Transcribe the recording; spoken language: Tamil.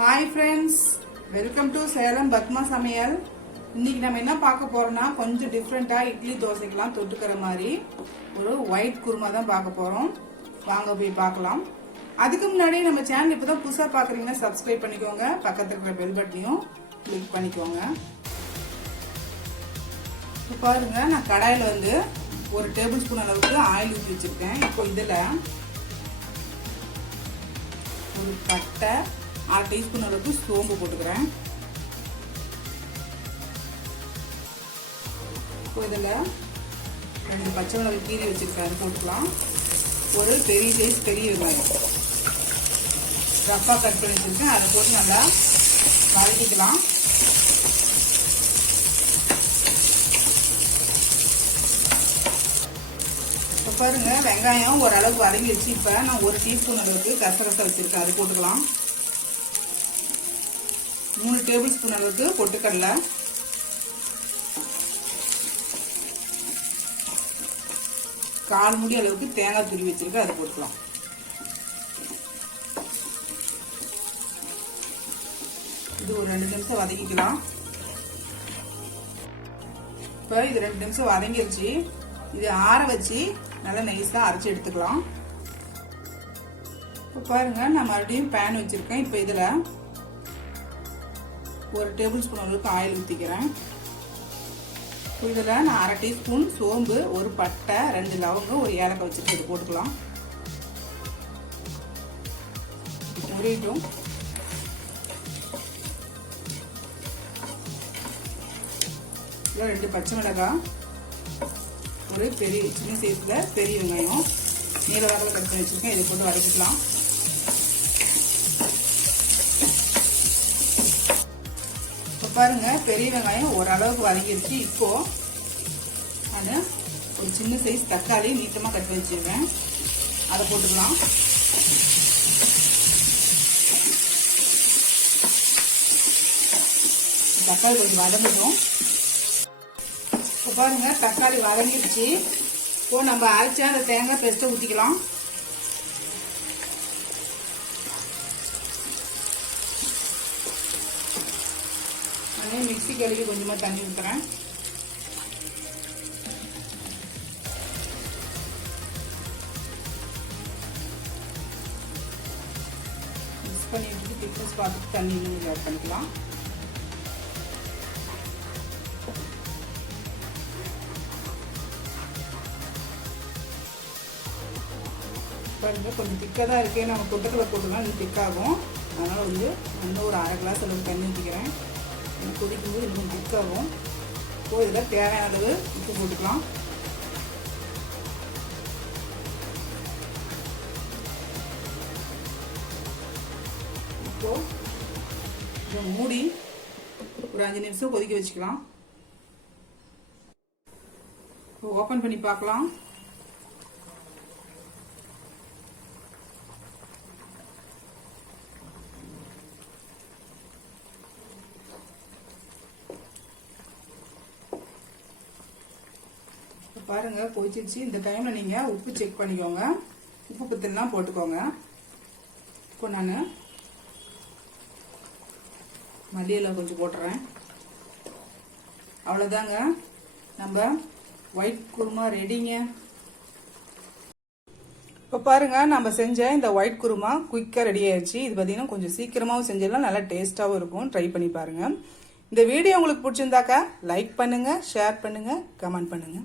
Hi friends, welcome to Salem Padma சமையல். இன்னைக்கு நம்ம என்ன பார்க்க போறோம்னா கொஞ்சம் டிஃப்ரெண்டா இட்லி தோசைக்கெல்லாம் தொட்டுக்கிற மாதிரி ஒரு ஒயிட் குருமா தான் பார்க்க போறோம். வாங்க போய் பார்க்கலாம். அதுக்கு முன்னாடி நம்ம சேனல் இப்பதான் புதுசா பாக்குறீங்கன்னா சப்ஸ்கிரைப் பண்ணிக்கோங்க, பக்கத்துல இருக்கிற பெல் பட்டனையும் கிளிக் பண்ணிக்கோங்க. இப்போ பாருங்க, நான் கடாயில வந்து ஒரு டேபிள் ஸ்பூன் அளவுக்கு ஆயில் ஊற்றி வச்சிருக்கேன். இப்போ இதுல ஒரு பட்டை, 1/2 டீஸ்பூன் அளவுக்கு சோம்பு போட்டுக்கிறேன். இப்போ இதில் 2 பச்சை மிளகாய் கீரி வச்சிருக்கேன், போட்டுக்கலாம். ஒரு பெரிய சைஸ் பெரிய வெங்காயம் ரஃபா கட் பண்ணி வச்சிருக்கேன், அதை போட்டு நல்லா வதக்கிக்கலாம். இப்போ பாருங்க, வெங்காயம் ஓரளவுக்கு வதங்கிடுச்சு. இப்போ நான் 1 டீஸ்பூன் அளவுக்கு கசகசை வச்சிருக்கேன், அது போட்டுக்கலாம். 3 டேபிள் ஸ்பூன் அளவுக்கு பொட்டுக்கடலை, 1/4 மூடி அளவுக்கு தேங்காய் துருவி வச்சிருக்கேன், அதை போட்டுக்கலாம். இது ஒரு 2 நிமிஷம் வதக்கிக்கலாம். இப்போ இது 2 நிமிஷம் வதங்கிருச்சு. இது ஆற வச்சு நல்லா நைஸா அரைச்சி எடுத்துக்கலாம். இப்போ பாருங்க, நான் மறுபடியும் பேன் வச்சிருக்கேன். இப்போ இதுல 1 டேபிள் ஸ்பூன் அளவுக்கு ஆயில் ஊற்றிக்கிறேன். இதில் நான் 1/2 டீஸ்பூன் சோம்பு, 1 பட்டை, 2 லவங்கம், 1 ஏலக்காய் வச்சுட்டு போட்டுக்கலாம். முறிட்டும். இதில் 2 பச்சை மிளகாய், ஒரு சின்ன சைஸ்ல பெரிய வெங்காயம் நீல வாக்கில் கட் பண்ணி வச்சிருக்கேன், இதை போட்டு வதக்கிக்கலாம். பாருங்க, பெரிய வெங்காயம் ஓரளவுக்கு வதங்கிருச்சு. இப்போ நான் ஒரு சின்ன சைஸ் தக்காளி நீட்டமா கட் பண்ணி வச்சிருக்கேன், அதை போட்டுக்கலாம். தக்காளி கொஞ்சம் வதங்கட்டும். இப்போ பாருங்க, தக்காளி வதங்கிருச்சு. இப்போ நம்ம அரைச்சா அந்த தேங்காய் பேஸ்ட்டை ஊற்றிக்கலாம். மிக்ஸி கழுவி கொஞ்சமா தண்ணி ஊற்றுறேன். மிக்ஸ் பண்ணி விட்டு திக்னஸ் பார்த்துட்டு தண்ணி இன்னும் ஆட் பண்ணிக்கலாம். பாருங்க, கொஞ்சம் திக்காக தான் இருக்கு. நம்ம தொட்டக்கலை போட்டுலாம் இன்னும் திக்காகும். அதனால வந்து இன்னும் ஒரு 1/2 கிளாஸ் அளவுக்கு தண்ணி ஊற்றிக்கிறேன். கொதிக்கும் போது இன்னும் திக்காகும். இப்போ இதில் தேவையான அளவு உப்பு போட்டுக்கலாம். இப்போ இதை மூடி ஒரு 5 நிமிஷம் கொதிக்க வச்சுக்கலாம். இப்போ ஓப்பன் பண்ணி பார்க்கலாம். பாருங்க, கொதிச்சிருச்சு. இந்த டைம்ல நீங்க உப்பு செக் பண்ணிக்கோங்க, உப்பு பத்தலாம் போட்டுக்கோங்க. இப்போ நான் மல்லியில கொஞ்சம் போட்டுறேன். அவ்வளவுதாங்க, நம்ம ஒயிட் குருமா ரெடிங்க. இப்போ பாருங்க, நம்ம செஞ்ச இந்த ஒயிட் குருமா குயிக்கா ரெடி ஆயிடுச்சு. இது பார்த்தீங்கன்னா கொஞ்சம் சீக்கிரமாவும் செஞ்சிடலாம், நல்லா டேஸ்டாவும் இருக்கும். ட்ரை பண்ணி பாருங்க. இந்த வீடியோ உங்களுக்கு பிடிச்சிருந்தாக்கா லைக் பண்ணுங்க, ஷேர் பண்ணுங்க, கமெண்ட் பண்ணுங்க.